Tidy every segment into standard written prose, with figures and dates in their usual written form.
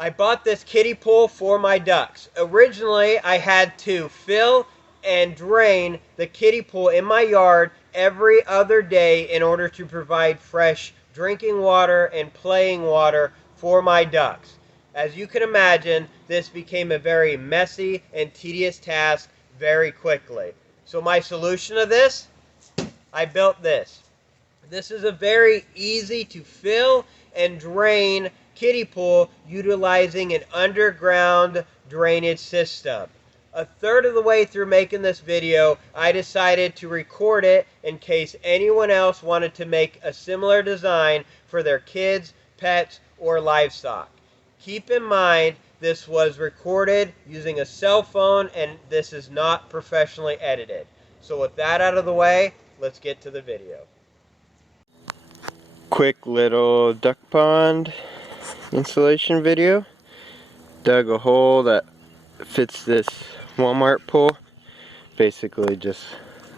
I bought this kiddie pool for my ducks. Originally, I had to fill and drain the kiddie pool in my yard every other day in order to provide fresh drinking water and playing water for my ducks. As you can imagine, this became a very messy and tedious task very quickly. So my solution to this, I built this. This is a very easy to fill and drain kiddie pool utilizing an underground drainage system. A third of the way through making this video, I decided to record it in case anyone else wanted to make a similar design for their kids, pets, or livestock. Keep in mind, this was recorded using a cell phone and this is not professionally edited. So with that out of the way, let's get to the video. Quick little duck pond installation video. Dug a hole that fits this Walmart pool. Basically just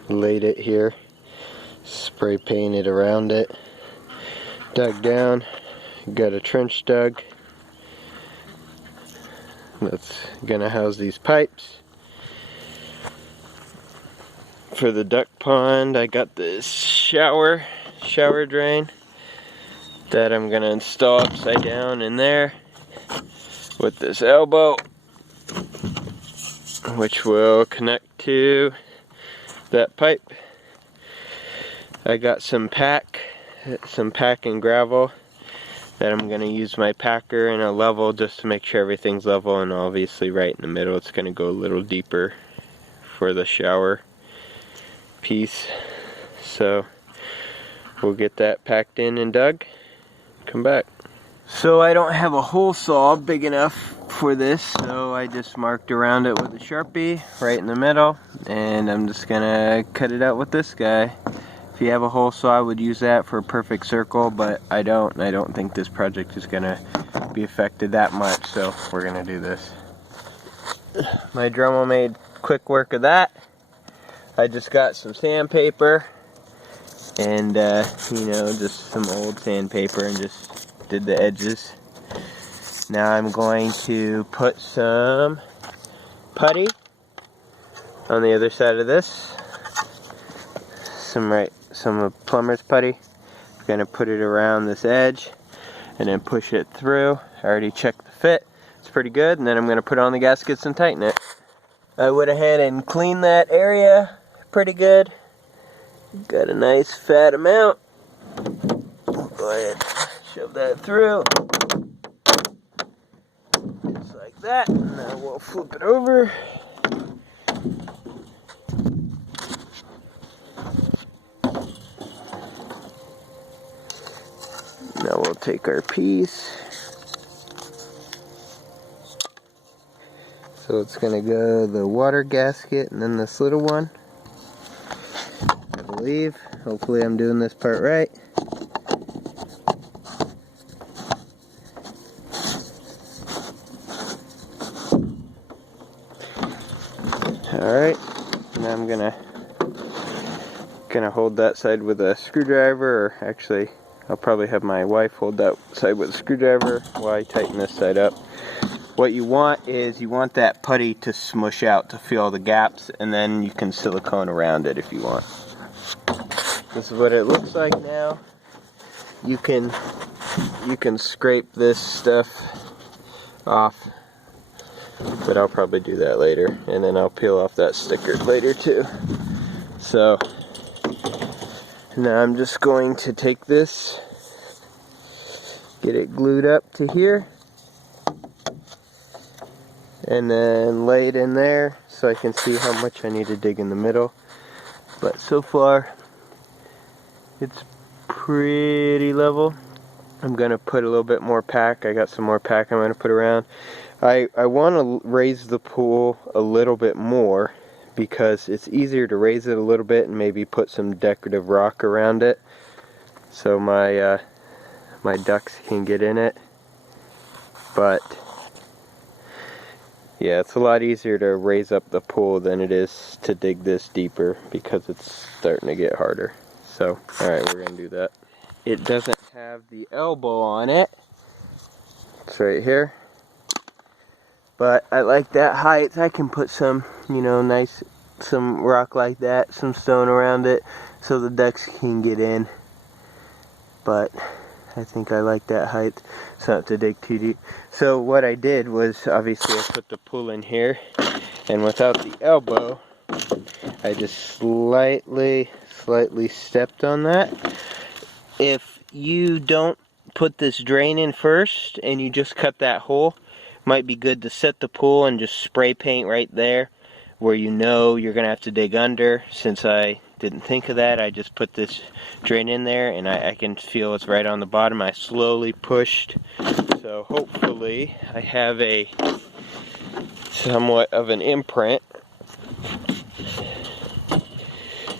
laid it here, spray painted around it, dug down, got a trench dug that's gonna house these pipes. For the duck pond, I got this shower drain that I'm gonna install upside down in there with this elbow, which will connect to that pipe. I got some pack and gravel that I'm gonna use my packer in a level just to make sure everything's level, and obviously right in the middle it's gonna go a little deeper for the shower piece. So we'll get that packed in and dug, come back. So I don't have a hole saw big enough for this, so I just marked around it with a Sharpie right in the middle, and I'm just gonna cut it out with this guy. If you have a hole saw, I would use that for a perfect circle, but I don't, and I don't think this project is gonna be affected that much, so we're gonna do this. My Dremel made quick work of that. I just got some sandpaper and you know, just some old sandpaper, and just did the edges. Now I'm going to put some putty on the other side of this. Some plumber's putty. I'm gonna put it around this edge and then push it through. I already checked the fit. It's pretty good, and then I'm gonna put on the gaskets and tighten it. I went ahead and cleaned that area pretty good. Got a nice fat amount. Go ahead and shove that through. Just like that. Now we'll flip it over. Now we'll take our piece. So it's gonna go the water gasket and then this little one, I believe. Hopefully I'm doing this part right. Alright, now I'm gonna hold that side with a screwdriver, or actually I'll probably have my wife hold that side with a screwdriver while I tighten this side up. What you want is, you want that putty to smush out to fill the gaps, and then you can silicone around it if you want. This is what it looks like now. You can scrape this stuff off, but I'll probably do that later, and then I'll peel off that sticker later too. So now I'm just going to take this, get it glued up to here, and then lay it in there so I can see how much I need to dig in the middle. But so far it's pretty level. I'm gonna put a little bit more pack. I got some more pack I'm gonna put around. I want to raise the pool a little bit more because it's easier to raise it a little bit and maybe put some decorative rock around it so my my ducks can get in it. But yeah, it's a lot easier to raise up the pool than it is to dig this deeper because it's starting to get harder. So, alright, we're going to do that. It doesn't have the elbow on it. It's right here. But I like that height. I can put some, you know, nice, some rock like that, some stone around it, so the ducks can get in. But I think I like that height, so I don't have to dig too deep. So what I did was, obviously I put the pool in here, and without the elbow, I just slightly stepped on that. If you don't put this drain in first, and you just cut that hole, might be good to set the pool and just spray paint right there, where you know you're gonna have to dig under. Since I didn't think of that, I just put this drain in there, and I can feel it's right on the bottom. I slowly pushed, so hopefully I have a somewhat of an imprint.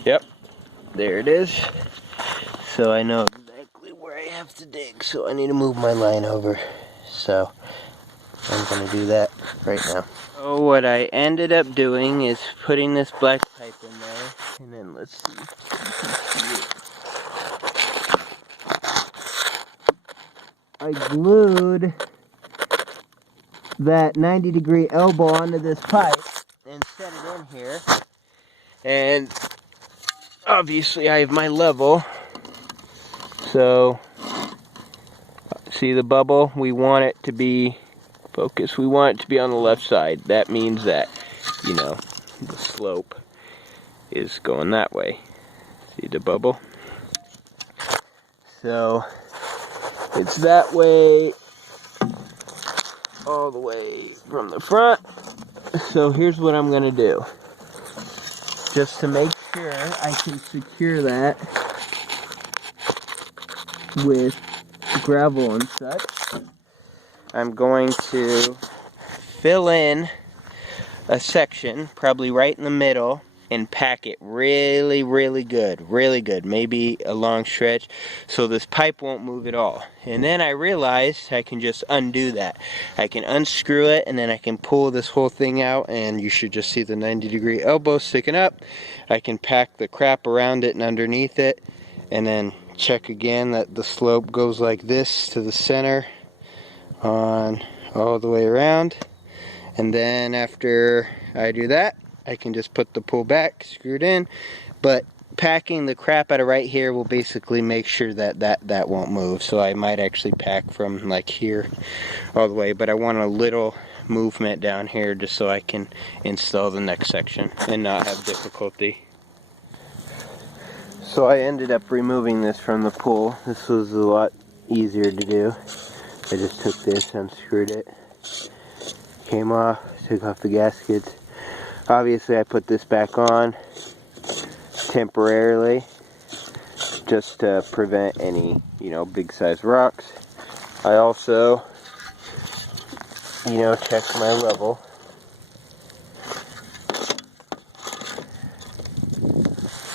Yep, there it is. So I know exactly where I have to dig, so I need to move my line over. So I'm going to do that right now. So what I ended up doing is putting this black pipe in there, and then let's see. I glued that 90-degree elbow onto this pipe and set it in here. And obviously I have my level. So see the bubble? We want it to be focus. We want it to be on the left side. That means that, you know, the slope is going that way. See the bubble? So it's that way all the way from the front. So here's what I'm gonna do. Just to make sure I can secure that with gravel and such, I'm going to fill in a section, probably right in the middle, and pack it really good, maybe a long stretch, so this pipe won't move at all. And then I realized I can just undo that. I can unscrew it, and then I can pull this whole thing out, and you should just see the 90-degree elbow sticking up. I can pack the crap around it and underneath it, and then check again that the slope goes like this to the center on all the way around. And then after I do that, I can just put the pool back, screwed in. But packing the crap out of right here will basically make sure that won't move. So I might actually pack from like here all the way, but I want a little movement down here just so I can install the next section and not have difficulty. So I ended up removing this from the pool. This was a lot easier to do. I just took this, unscrewed it, came off, took off the gaskets. Obviously I put this back on temporarily just to prevent any, you know, big size rocks. I also, you know, checked my level.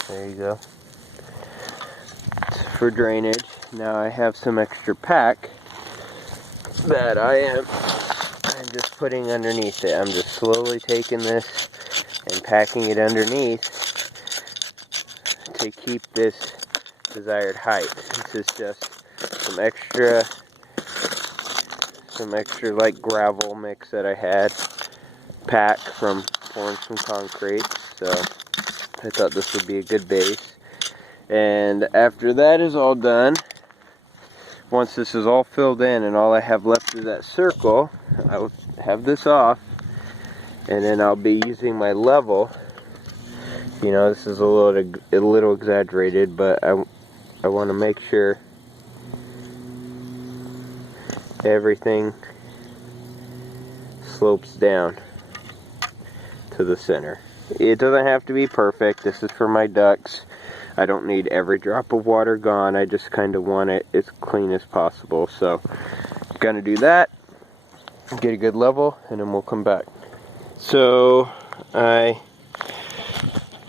There you go. For drainage. Now I have some extra pack that I'm just putting underneath it. I'm just slowly taking this and packing it underneath to keep this desired height. This is just some extra like gravel mix that I had packed from pouring some concrete. So I thought this would be a good base. And after that is all done, once this is all filled in and all I have left is that circle, I will have this off, and then I'll be using my level. You know, this is a little exaggerated, but I want to make sure everything slopes down to the center. It doesn't have to be perfect. This is for my ducks. I don't need every drop of water gone. I just kind of want it as clean as possible. So I'm gonna do that, get a good level, and then we'll come back. So I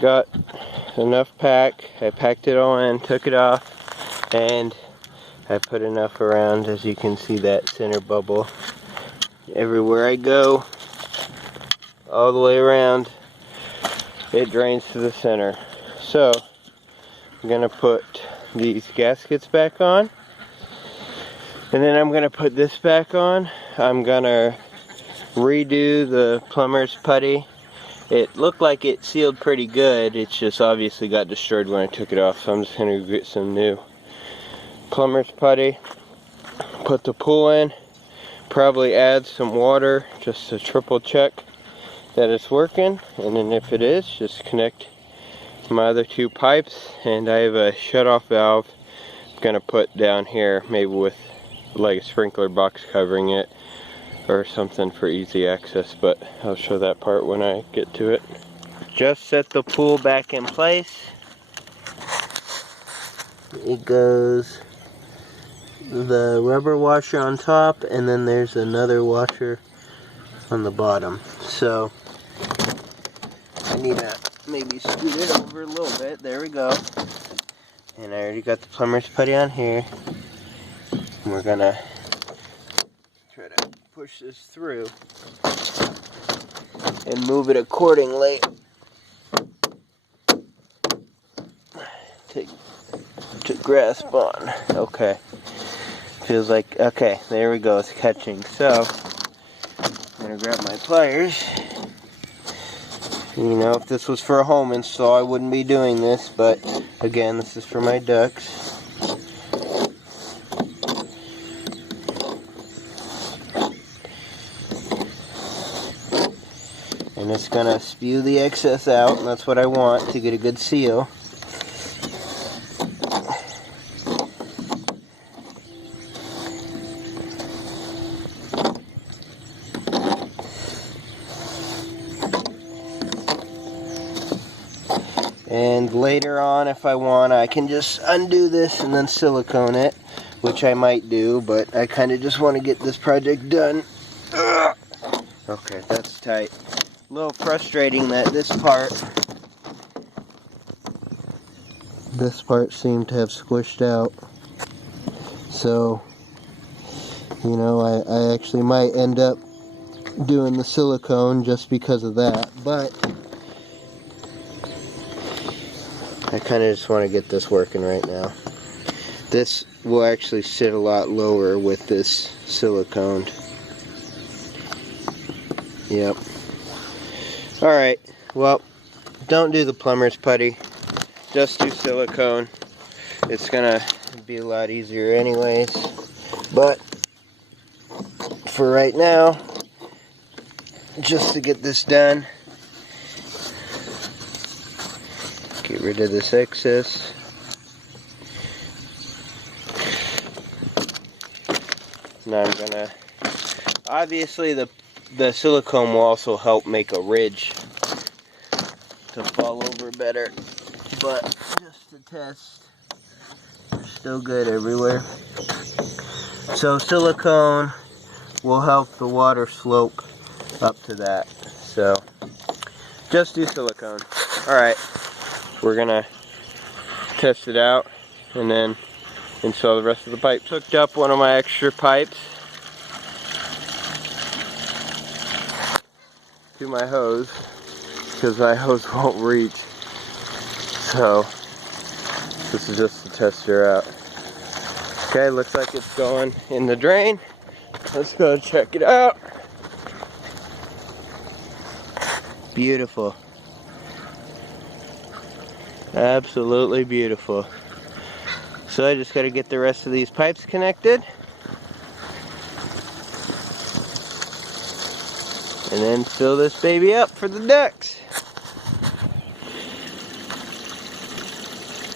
got enough pack. I packed it all in, took it off, and I put enough around, as you can see, that center bubble. Everywhere I go, all the way around, it drains to the center. So I'm gonna put these gaskets back on, and then I'm gonna put this back on. I'm gonna redo the plumber's putty. It looked like it sealed pretty good. It's just obviously got destroyed when I took it off. So I'm just going to get some new plumber's putty. Put the pool in. Probably add some water just to triple check that it's working. And then if it is, just connect my other two pipes. And I have a shut-off valve I'm going to put down here, maybe with like a sprinkler box covering it or something for easy access, but I'll show that part when I get to it. Just set the pool back in place. It goes the rubber washer on top, and then there's another washer on the bottom. So I need to maybe scoot it over a little bit. There we go. And I already got the plumber's putty on here. And we're gonna try to push this through and move it accordingly to grasp on. Okay. Feels like, okay, there we go, it's catching. So, I'm gonna grab my pliers. You know, if this was for a home install, I wouldn't be doing this, but again, this is for my ducks. And it's gonna spew the excess out, and that's what I want to get a good seal. And later on, if I want, I can just undo this and then silicone it, which I might do, but I kind of just want to get this project done. Ugh. Okay, that's tight. A little frustrating that this part seemed to have squished out. So, you know, I actually might end up doing the silicone just because of that, but I kind of just want to get this working right now. This will actually sit a lot lower with this siliconed. Yep. Alright, well, don't do the plumber's putty. Just do silicone. It's gonna be a lot easier anyways. But for right now, just to get this done, get rid of this excess. Now I'm gonna, obviously the silicone will also help make a ridge to fall over better, but just to test, they're still good everywhere. So silicone will help the water slope up to that. So just do silicone. Alright, we're gonna test it out and then install the rest of the pipes. Hooked up one of my extra pipes to my hose because my hose won't reach. So this is just to test her out. Okay, looks like it's going in the drain. Let's go check it out. Beautiful. Absolutely beautiful. So I just got to get the rest of these pipes connected. And then fill this baby up for the ducks.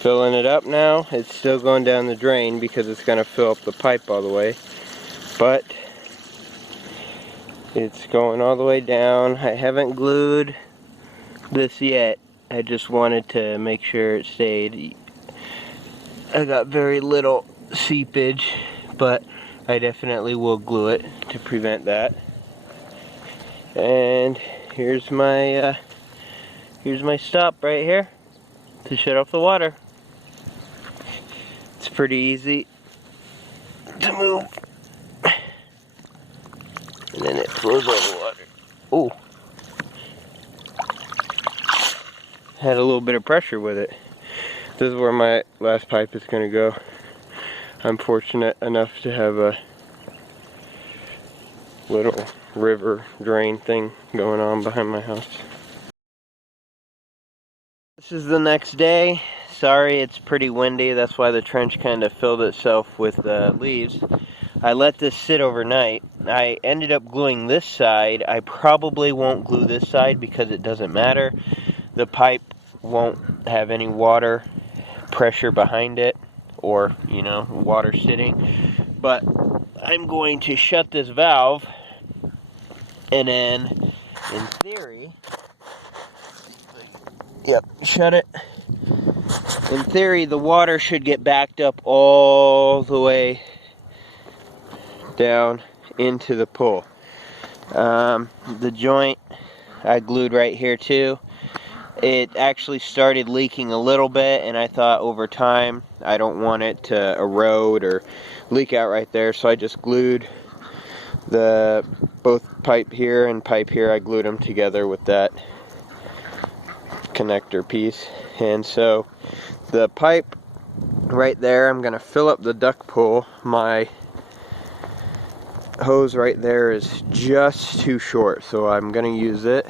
Filling it up now. It's still going down the drain because it's going to fill up the pipe all the way. But it's going all the way down. I haven't glued this yet. I just wanted to make sure it stayed. I got very little seepage, but I definitely will glue it to prevent that. And here's my stop right here to shut off the water. It's pretty easy to move, and then it flows all the water. Oh, had a little bit of pressure with it. This is where my last pipe is going to go. I'm fortunate enough to have a little river drain thing going on behind my house. This is the next day. Sorry, it's pretty windy. That's why the trench kind of filled itself with leaves. I let this sit overnight. I ended up gluing this side. I probably won't glue this side because it doesn't matter. The pipe won't have any water pressure behind it, or, you know, water sitting. But I'm going to shut this valve, and then, in theory, yep, shut it. In theory, the water should get backed up all the way down into the pool. The joint I glued right here too. It actually started leaking a little bit, and I thought over time I don't want it to erode or leak out right there, so I just glued the both pipe here and pipe here. I glued them together with that connector piece. And so the pipe right there, I'm gonna fill up the duck pool. My hose right there is just too short, so I'm gonna use it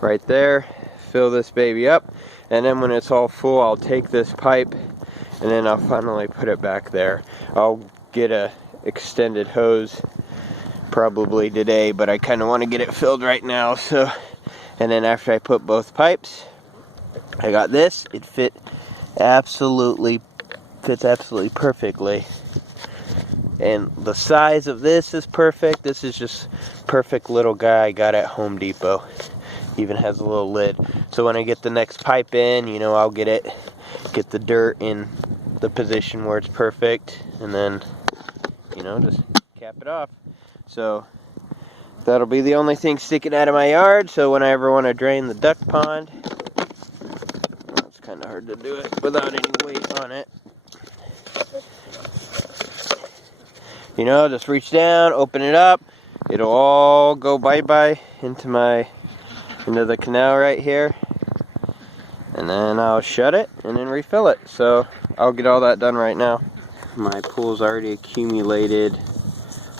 right there, fill this baby up, and then when it's all full, I'll take this pipe and then I'll finally put it back there. I'll get a extended hose probably today, but I kind of want to get it filled right now. So, and then after I put both pipes, I got this. It fits absolutely perfectly, and the size of this is perfect. This is just perfect little guy I got at Home Depot. Even has a little lid, so when I get the next pipe in, you know, I'll get the dirt in the position where it's perfect, and then, you know, just cap it off. So that'll be the only thing sticking out of my yard. So when I ever want to drain the duck pond, well, it's kind of hard to do it without any weight on it. You know, just reach down, open it up, it'll all go bye-bye into the canal right here, and then I'll shut it and then refill it. So I'll get all that done right now. My pool's already accumulated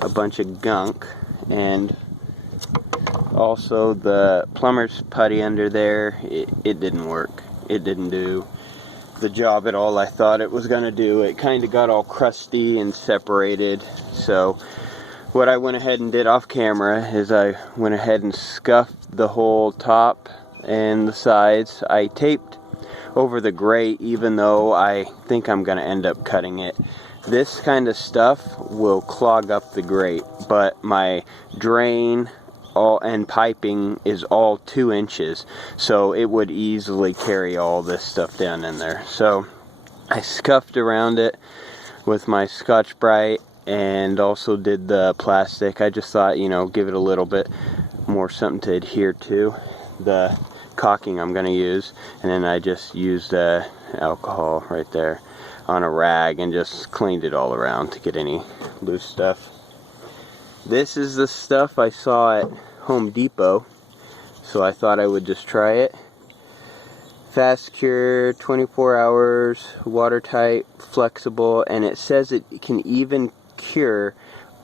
a bunch of gunk, and also the plumber's putty under there, it didn't work. It didn't do the job at all I thought it was gonna do. It kind of got all crusty and separated. So what I went ahead and did off camera is I went ahead and scuffed the whole top and the sides. I taped over the grate, even though I think I'm going to end up cutting it. This kind of stuff will clog up the grate, but my drain and piping is all 2 inches, so it would easily carry all this stuff down in there. So I scuffed around it with my Scotch-Brite and also did the plastic. I just thought, you know, give it a little bit more something to adhere to. The caulking I'm going to use, and then I just used alcohol right there on a rag and just cleaned it all around to get any loose stuff. This is the stuff I saw at Home Depot, so I thought I would just try it. Fast cure, 24 hours, watertight, flexible, and it says it can even cure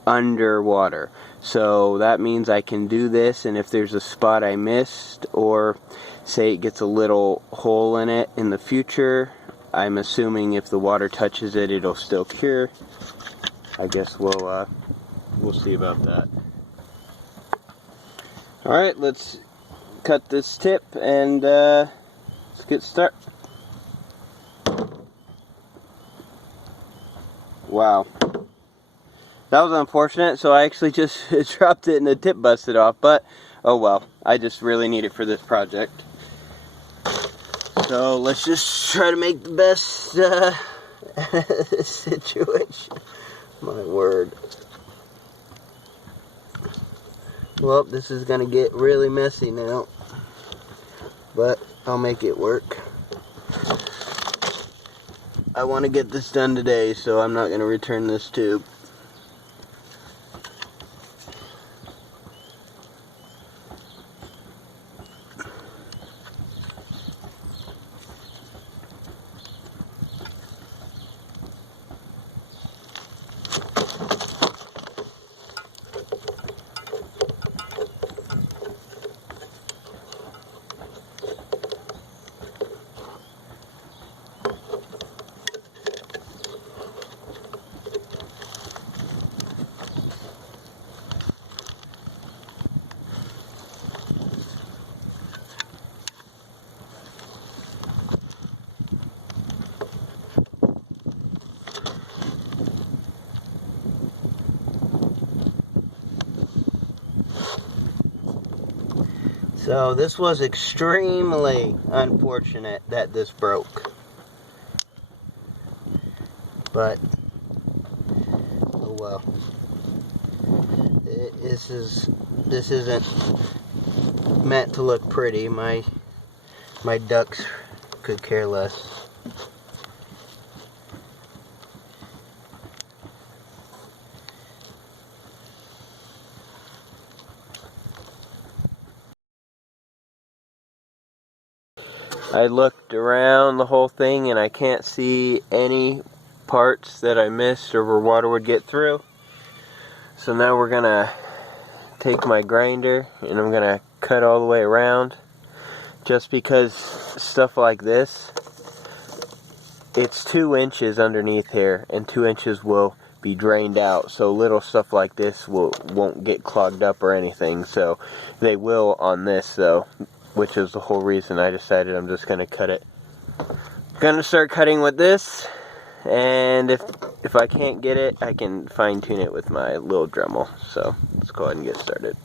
underwater. So that means I can do this, and if there's a spot I missed, or say it gets a little hole in it in the future, I'm assuming if the water touches it, it'll still cure. I guess we'll see about that. Alright, let's cut this tip and let's get started. Wow. That was unfortunate, so I actually just dropped it and the tip busted off, but oh well, I just really need it for this project. So let's just try to make the best situation. My word. Well, this is gonna get really messy now, but I'll make it work. I want to get this done today, so I'm not gonna return this tube. So this was extremely unfortunate that this broke. But, oh well. This isn't meant to look pretty. My ducks could care less. I looked around the whole thing and I can't see any parts that I missed or where water would get through. So now we're gonna take my grinder and I'm gonna cut all the way around, just because stuff like this, it's 2 inches underneath here and 2 inches will be drained out, so little stuff like this won't get clogged up or anything. So they will on this though, which is the whole reason I decided I'm just gonna cut it. Gonna start cutting with this, and if I can't get it, I can fine tune it with my little Dremel. So let's go ahead and get started.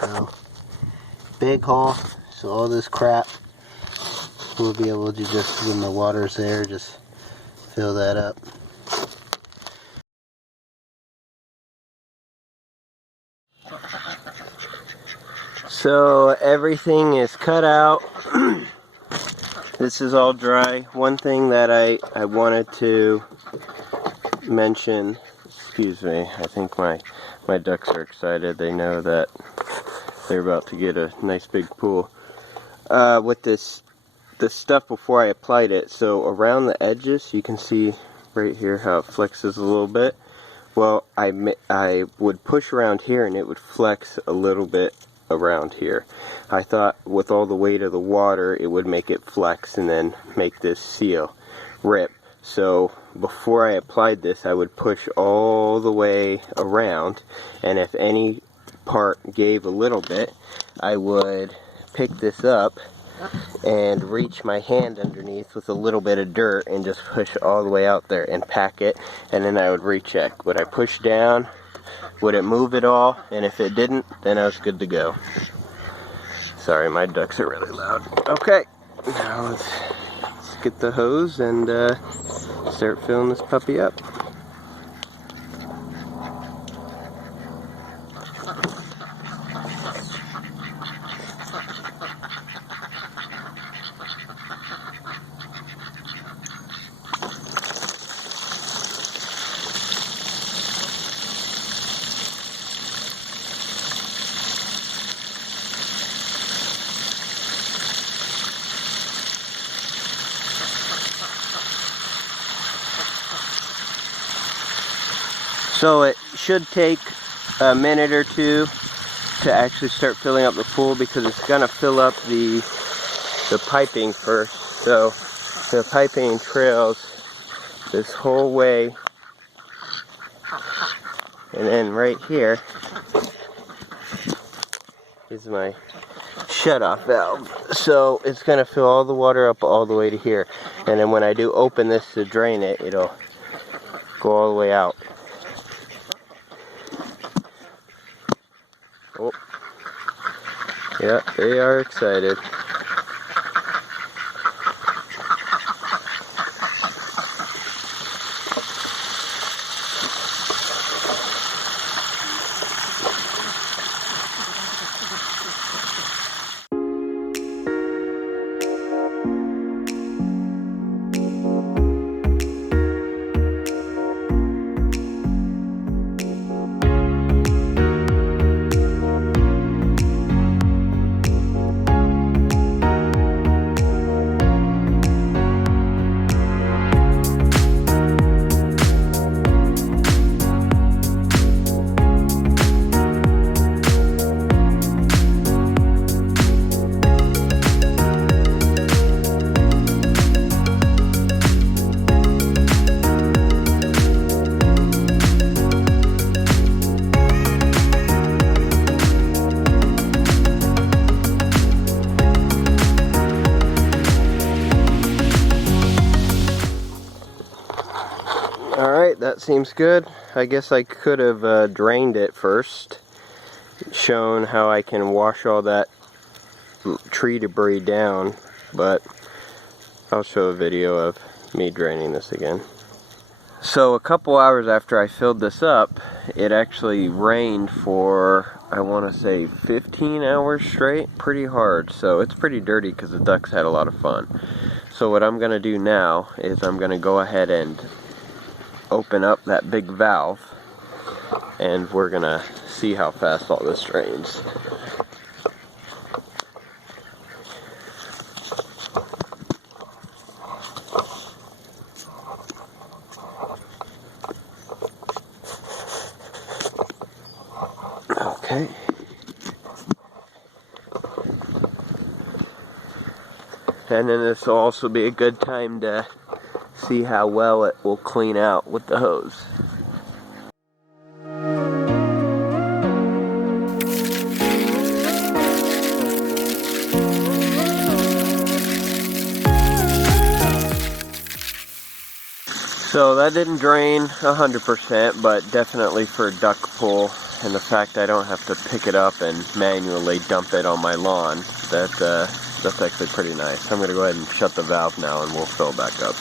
So, big hole, so all this crap we'll be able to just, when the water's there, just fill that up. So everything is cut out. This is all dry. One thing that I wanted to mention, excuse me, I think my ducks are excited. They know that they're about to get a nice big pool. With this stuff before I applied it, so around the edges you can see right here how it flexes a little bit. Well, I would push around here and it would flex a little bit around here. I thought with all the weight of the water it would make it flex and then make this seal rip. So before I applied this, I would push all the way around, and if any part gave a little bit, I would pick this up and reach my hand underneath with a little bit of dirt and just push all the way out there and pack it, and then I would recheck. Would I push down? Would it move at all? And if it didn't, then I was good to go. Sorry, my ducks are really loud. Okay, now let's get the hose and start filling this puppy up. So it should take a minute or two to actually start filling up the pool, because it's going to fill up the piping first. So the piping trails this whole way, and then right here is my shut-off valve. So it's going to fill all the water up all the way to here, and then when I do open this to drain it, it'll go all the way out. Oh, yeah, they are excited. Alright, that seems good. I guess I could have drained it first, shown how I can wash all that tree debris down, but I'll show a video of me draining this again. So a couple hours after I filled this up, it actually rained for, I want to say, 15 hours straight, pretty hard. So it's pretty dirty because the ducks had a lot of fun. So what I'm going to do now is I'm going to go ahead and open up that big valve, and we're going to see how fast all this drains. Okay. And then this will also be a good time to see how well it will clean out with the hose. So that didn't drain 100%, but definitely for a duck pool, and the fact I don't have to pick it up and manually dump it on my lawn, that's actually pretty nice. I'm going to go ahead and shut the valve now and we'll fill it back up.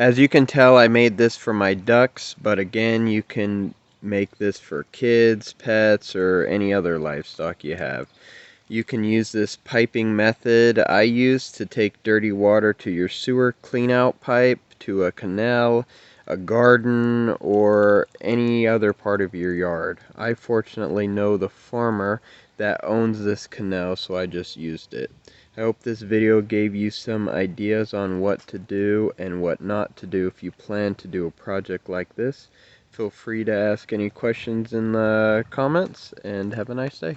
As you can tell, I made this for my ducks, but again, you can make this for kids, pets, or any other livestock you have. You can use this piping method I use to take dirty water to your sewer cleanout pipe, to a canal, a garden, or any other part of your yard. I fortunately know the farmer that owns this canal, so I just used it. I hope this video gave you some ideas on what to do and what not to do if you plan to do a project like this. Feel free to ask any questions in the comments, and have a nice day.